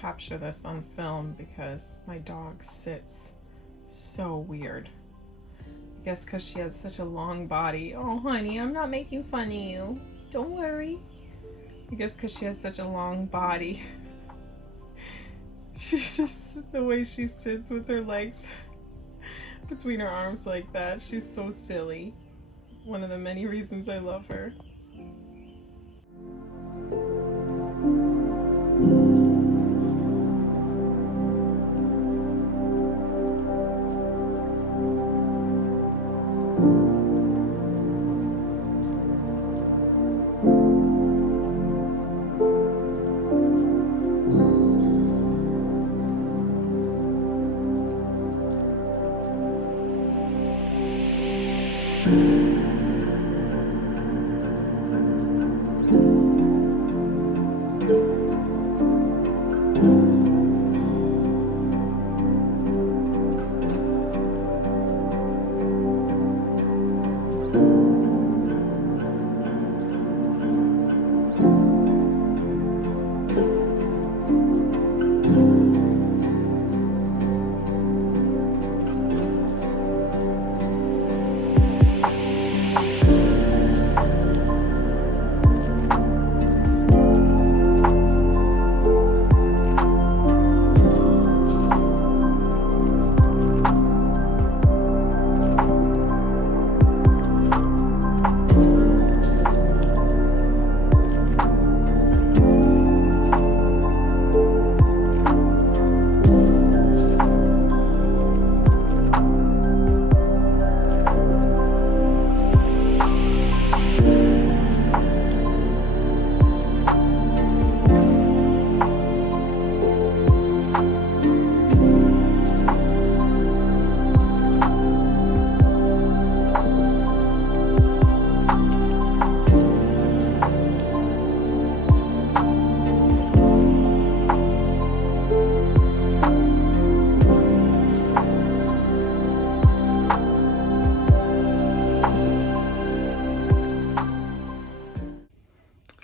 Capture this on film because my dog sits so weird. I guess because she has such a long body. Oh honey, I'm not making fun of you. Don't worry. I guess because she has such a long body. She's just, the way she sits with her legs between her arms like that. She's so silly. One of the many reasons I love her.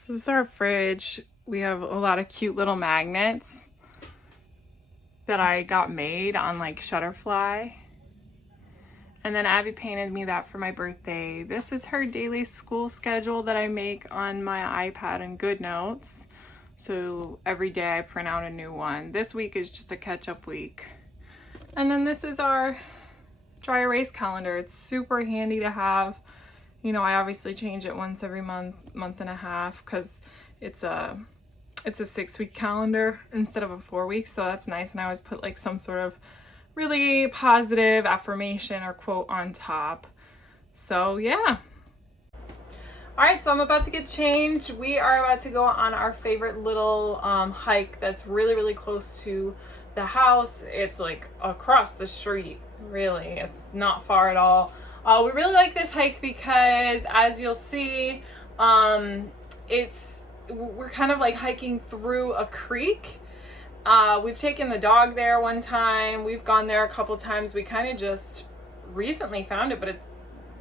So this is our fridge. We have a lot of cute little magnets that I got made on like Shutterfly. And then Abby painted me that for my birthday. This is her daily school schedule that I make on my iPad in GoodNotes. So every day I print out a new one. This week is just a catch-up week. And then this is our dry erase calendar. It's super handy to have. You know, I obviously change it once every month and a half, because it's a 6-week calendar instead of a 4-week, so that's nice. And I always put like some sort of really positive affirmation or quote on top. So yeah. All right, so I'm about to get changed. We are about to go on our favorite little hike that's really, really close to the house. It's like across the street, really. It's not far at all. We really like this hike because, as you'll see, we're kind of like hiking through a creek, We've taken the dog there one time. We've gone there a couple times. We kind of just recently found it, but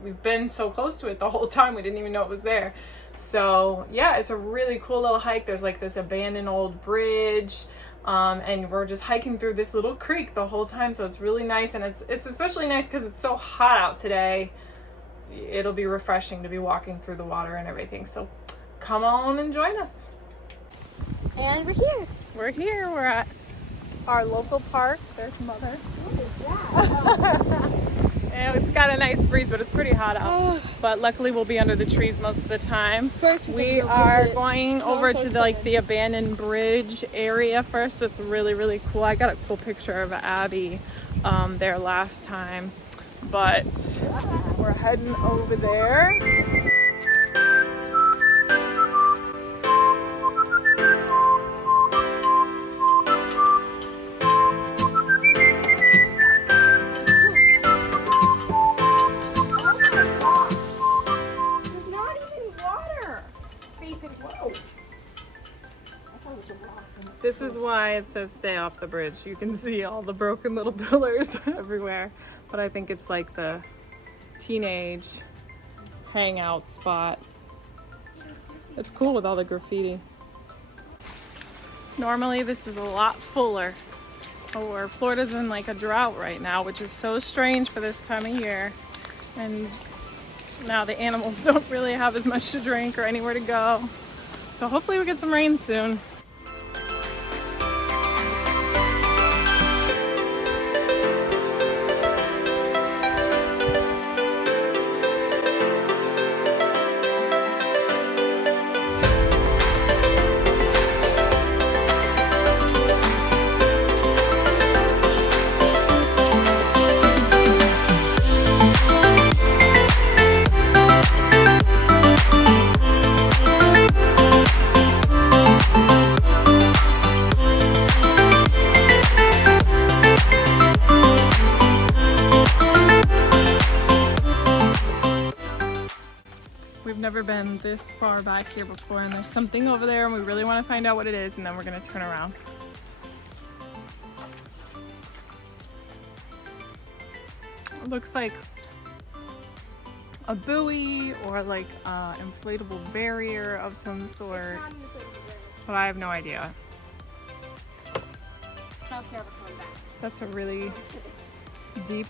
we've been so close to it the whole time we didn't even know it was there. So yeah, it's a really cool little hike. There's like this abandoned old bridge, and we're just hiking through this little creek the whole time. So it's really nice, and it's especially nice because it's so hot out today. It'll be refreshing to be walking through the water and everything. So come on and join us. And we're here. We're here. We're at our local park. There's Mother. What is that? And it's got a nice breeze, but it's pretty hot out. But luckily, we'll be under the trees most of the time. First, we are going over to the abandoned bridge area first. That's really, really cool. I got a cool picture of Abby there last time. But we're heading over there. This is why it says stay off the bridge. You can see all the broken little pillars everywhere. But I think it's like the teenage hangout spot. It's cool with all the graffiti. Normally this is a lot fuller. Or Florida's in like a drought right now, which is so strange for this time of year. And now the animals don't really have as much to drink or anywhere to go. So hopefully we get some rain soon. We've never been this far back here before, and there's something over there and we really want to find out what it is, and then we're going to turn around. It looks like a buoy or like an inflatable barrier of some sort, but I have no idea. That's a really deep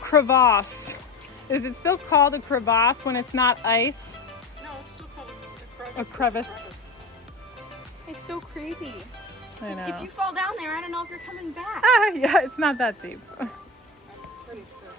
crevasse. Is it still called a crevasse when it's not ice? No, it's still called a crevice. It's so creepy. I know. If you fall down there, I don't know if you're coming back. Yeah, it's not that deep. I'm pretty sure.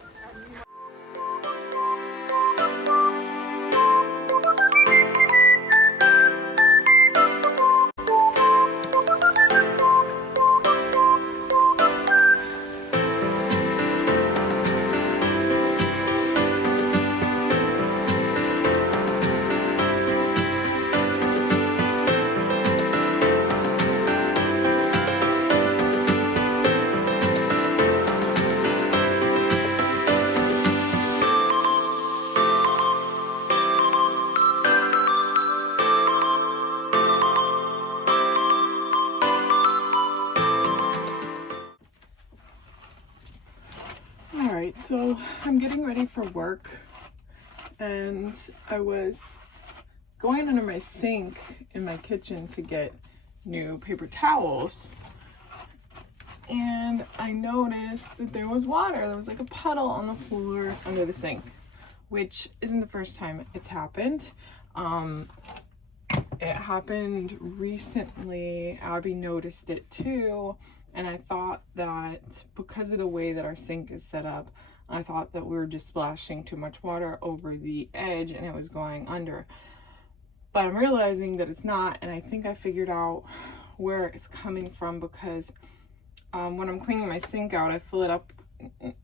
Alright, so I'm getting ready for work, and I was going under my sink in my kitchen to get new paper towels, and I noticed that there was water. There was like a puddle on the floor under the sink, which isn't the first time it's happened. It happened recently. Abby noticed it too. And I thought that because of the way that our sink is set up, I thought that we were just splashing too much water over the edge and it was going under. But I'm realizing that it's not, and I think I figured out where it's coming from, because when I'm cleaning my sink out, I fill it up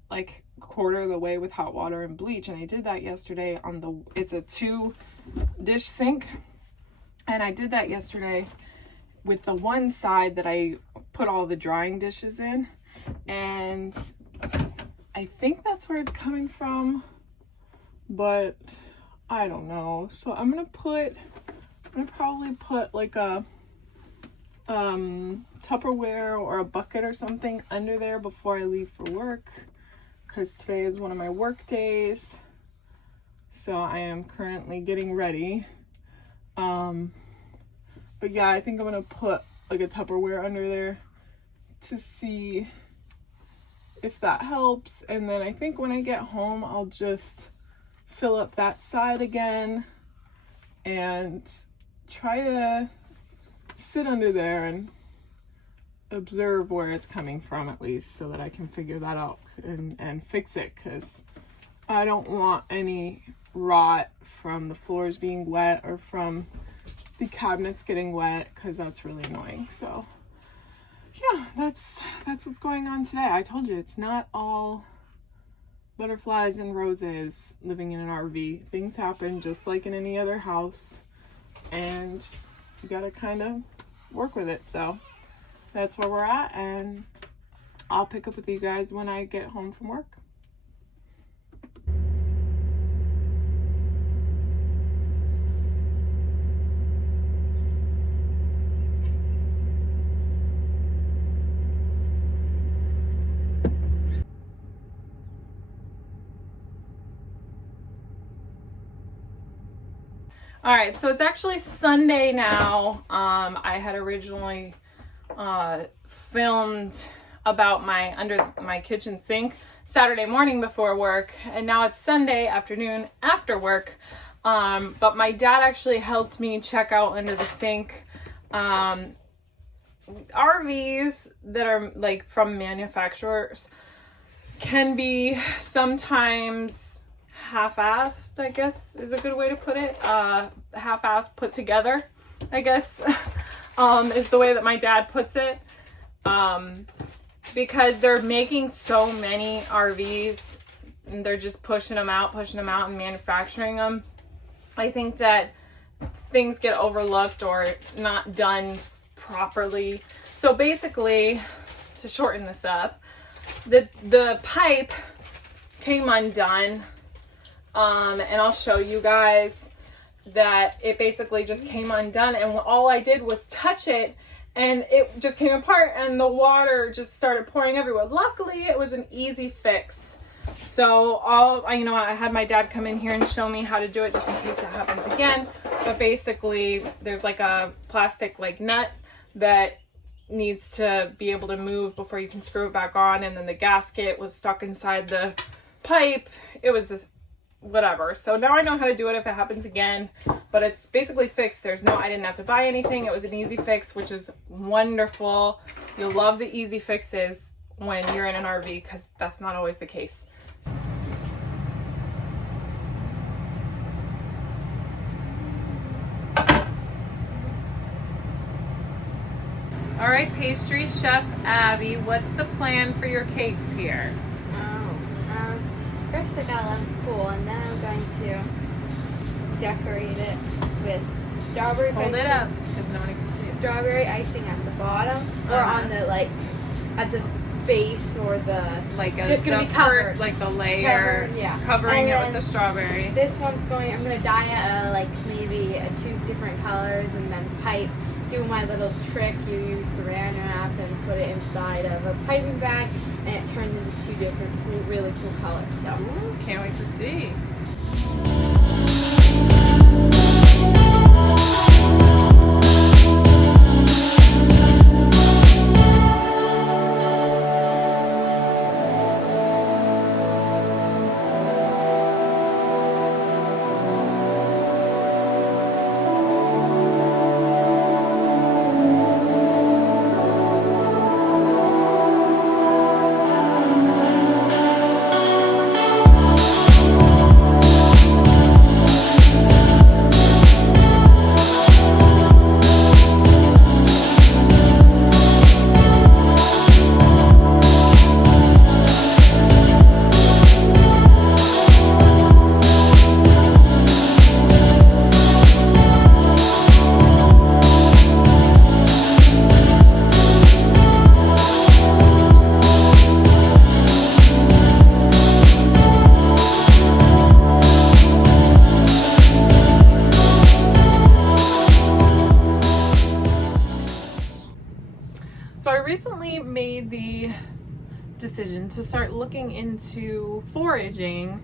like a quarter of the way with hot water and bleach. And I did that yesterday on it's a 2-dish sink. And I did that yesterday with the one side that I put all the drying dishes in, and I think that's where it's coming from, but I don't know. So I'm gonna probably put like a Tupperware or a bucket or something under there before I leave for work, because today is one of my work days. So I am currently getting ready. But yeah, I think I'm gonna put like a Tupperware under there to see if that helps. And then I think when I get home, I'll just fill up that side again and try to sit under there and observe where it's coming from, at least, so that I can figure that out and fix it, because I don't want any rot from the floors being wet or from the cabinets getting wet, because that's really annoying. So yeah, that's what's going on today. I told you, it's not all butterflies and roses living in an RV. Things happen just like in any other house, and you gotta kind of work with it. So that's where we're at, and I'll pick up with you guys when I get home from work. All right, so it's actually Sunday now. I had originally filmed about under my kitchen sink Saturday morning before work, and now it's Sunday afternoon after work. But my dad actually helped me check out under the sink. RVs that are like from manufacturers can be sometimes half-assed, I guess is a good way to put it. Half-assed put together, I guess, is the way that my dad puts it. Because they're making so many RVs and they're just pushing them out and manufacturing them. I think that things get overlooked or not done properly. So basically, to shorten this up, the pipe came undone. And I'll show you guys that it basically just came undone, and all I did was touch it and it just came apart and the water just started pouring everywhere. Luckily, it was an easy fix. So I had my dad come in here and show me how to do it just in case it happens again. But basically, there's like a plastic like nut that needs to be able to move before you can screw it back on, and then the gasket was stuck inside the pipe. It was just whatever. So now I know how to do it if it happens again, but it's basically fixed. I didn't have to buy anything. It was an easy fix, which is wonderful. You'll love the easy fixes when you're in an RV, because that's not always the case. All right, pastry chef Abby, what's the plan for your cakes here? First I got them cool, and then I'm going to decorate it with strawberry Hold icing. it up, because nobody can see it. Strawberry icing at the bottom, or on the at the base, or the just gonna be covered, first, like the layer, covering it with the strawberry. This one's I'm gonna dye it maybe 2 different colors, and then do my little trick. You use saran wrap and put it inside of a piping bag, and it turns into 2 different really cool colors. So Can't wait to see. decision to start looking into foraging,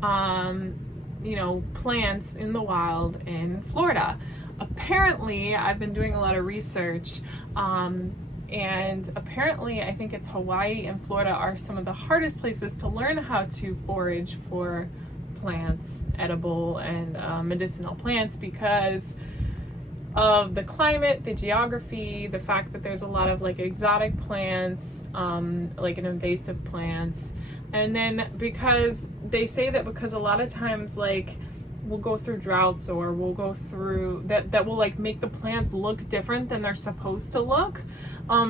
plants in the wild in Florida. Apparently, I've been doing a lot of research, and apparently I think it's Hawaii and Florida are some of the hardest places to learn how to forage for plants, edible and medicinal plants, because of the climate, the geography, the fact that there's a lot of like exotic plants, like invasive plants. And then because they say that because a lot of times like we'll go through droughts, or we'll go through that will like make the plants look different than they're supposed to look.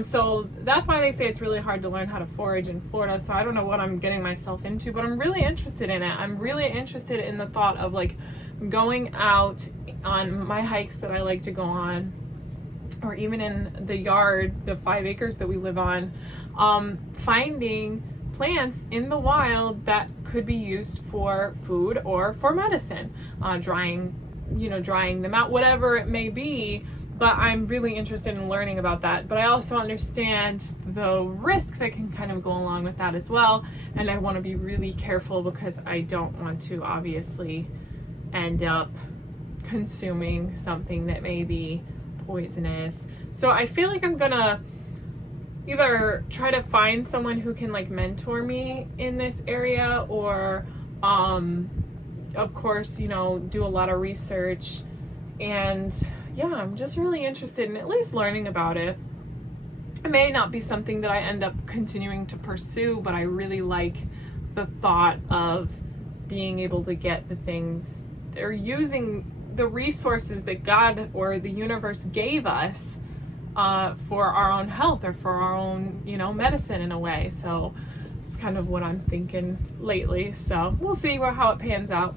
So that's why they say it's really hard to learn how to forage in Florida. So I don't know what I'm getting myself into, but I'm really interested in it. I'm really interested in the thought of like going out on my hikes that I like to go on, or even in the yard, the 5 acres that we live on, finding plants in the wild that could be used for food or for medicine, drying them out, whatever it may be. But I'm really interested in learning about that. But I also understand the risk that can kind of go along with that as well. And I want to be really careful because I don't want to obviously end up consuming something that may be poisonous. So I feel like I'm gonna either try to find someone who can like mentor me in this area, or of course, do a lot of research. And yeah, I'm just really interested in at least learning about it. It may not be something that I end up continuing to pursue, but I really like the thought of being able to get the things, they're using the resources that God or the universe gave us for our own health, or for our own, medicine in a way. So it's kind of what I'm thinking lately. So we'll see how it pans out.